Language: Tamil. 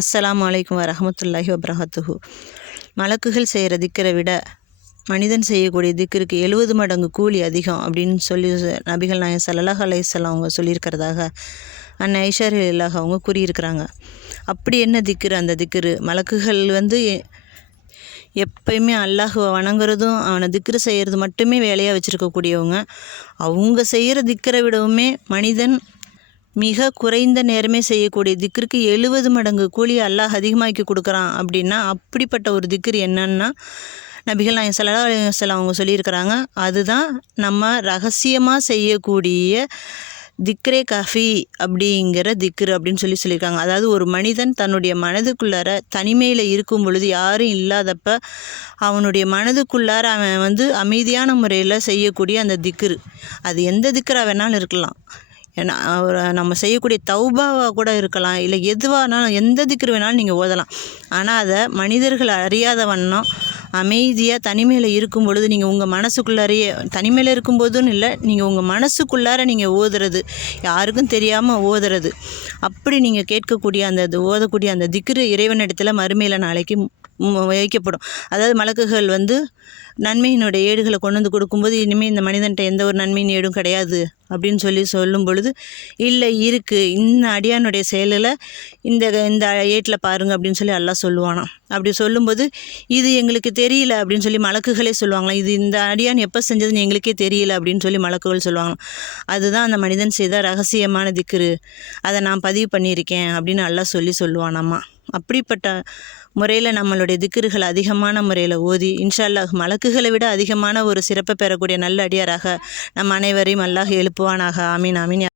அஸ்ஸலாம் வலைக்கம் வரமத்துல்லாஹி வபரகத்துஹு மலக்குகள் செய்கிற திக்கரை விட மனிதன் செய்யக்கூடிய திக்கிற்கு எழுபது மடங்கு கூலி அதிகம் அப்படின்னு சொல்லி நபிகள் நாயகம் சல்லாஹ் அலைஹி அவங்க சொல்லியிருக்கிறதாக அண்ணன் ஐஷர் இல்லாக அவங்க கூறியிருக்கிறாங்க. அப்படி என்ன திக்ரு அந்த திக்கரு மலக்குகள் வந்து எப்பயுமே அல்லாஹுவை வணங்குறதும் அவனை திக்ரு செய்கிறது மட்டுமே வேலையாக வச்சுருக்கக்கூடியவங்க. அவங்க செய்கிற திக்கரை விடவுமே மனிதன் மிக குறைந்த நேரமே செய்யக்கூடிய திக்ருக்கு எழுபது மடங்கு கூலி அல்லாஹ் அதிகமாக்கி கொடுக்குறான் அப்படின்னா அப்படிப்பட்ட ஒரு திக்ரு என்னன்னா நபிகள் நாயகம் ஸல்லல்லாஹு அலைஹி அவங்க சொல்லியிருக்கிறாங்க. அதுதான் நம்ம ரகசியமாக செய்யக்கூடிய திக்ரே கஃபி அப்படிங்கிற திக்ரு அப்படின்னு சொல்லி சொல்லியிருக்காங்க. அதாவது ஒரு மனிதன் தன்னுடைய மனதுக்குள்ளார தனிமையில் இருக்கும் பொழுது யாரும் இல்லாதப்ப அவனுடைய மனதுக்குள்ளார அவன் வந்து அமைதியான முறையில் செய்யக்கூடிய அந்த திக்ரு அது எந்த திக்ரா வேணாலும் இருக்கலாம். ஏன்னா நம்ம செய்யக்கூடிய தௌபாவாக கூட இருக்கலாம். இல்லை எதுவானாலும் எந்த திக்ரு வேணாலும் நீங்கள் ஓதலாம். ஆனால் அதை மனிதர்கள் அறியாத வண்ணம் அமைதியாக தனிமையில் இருக்கும் பொழுது நீங்கள் உங்கள் மனசுக்குள்ளாரையே தனிமையில் இருக்கும்போதுன்னு இல்லை நீங்கள் உங்கள் மனசுக்குள்ளார நீங்கள் ஓதுறது. யாருக்கும் தெரியாமல் ஓதுறது. அப்படி நீங்கள் கேட்கக்கூடிய அந்த இது ஓதக்கூடிய அந்த திக்ரு இறைவனிடத்தில் மறுமையில் நாளைக்கு வைக்கப்படும். அதாவது மலக்குகள் வந்து நன்மையினுடைய ஏடுகளை கொண்டு வந்து கொடுக்கும்போது இனிமேல் இந்த மனிதன்ட்ட எந்த ஒரு நன்மையின் ஏடும் கிடையாது. அப்படின்னு சொல்லி சொல்லும் பொழுது இல்லை இருக்குது இந்த அடியானுடைய செயலில் இந்த இந்த ஏட்டில் பாருங்கள் அப்படின்னு சொல்லி எல்லாம் சொல்லுவானாம். அப்படி சொல்லும்போது இது எங்களுக்கு தெரியல அப்படின்னு சொல்லி மலக்குகளே சொல்லுவாங்களாம். இது இந்த அடியான் எப்போ செஞ்சதுன்னு எங்களுக்கே தெரியல அப்படின்னு சொல்லி மலக்குகள் சொல்லுவாங்களாம். அதுதான் அந்த மனிதன் செய்த ரகசியமான திக்ரு. அதை நான் பதிவு பண்ணியிருக்கேன் அப்படின்னு எல்லாம் சொல்லி சொல்லுவானாம்மா அப்படிப்பட்ட முறையில் நம்மளுடைய திக்ருகள் அதிகமான முறையில் ஓதி இன்ஷால்லாஹ் மலக்குகளை விட அதிகமான ஒரு சிறப்பை பெறக்கூடிய நல்ல அடியாராக நம் அனைவரையும் அல்லாஹ் எழுப்புவானாக. ஆமீன் ஆமீன்.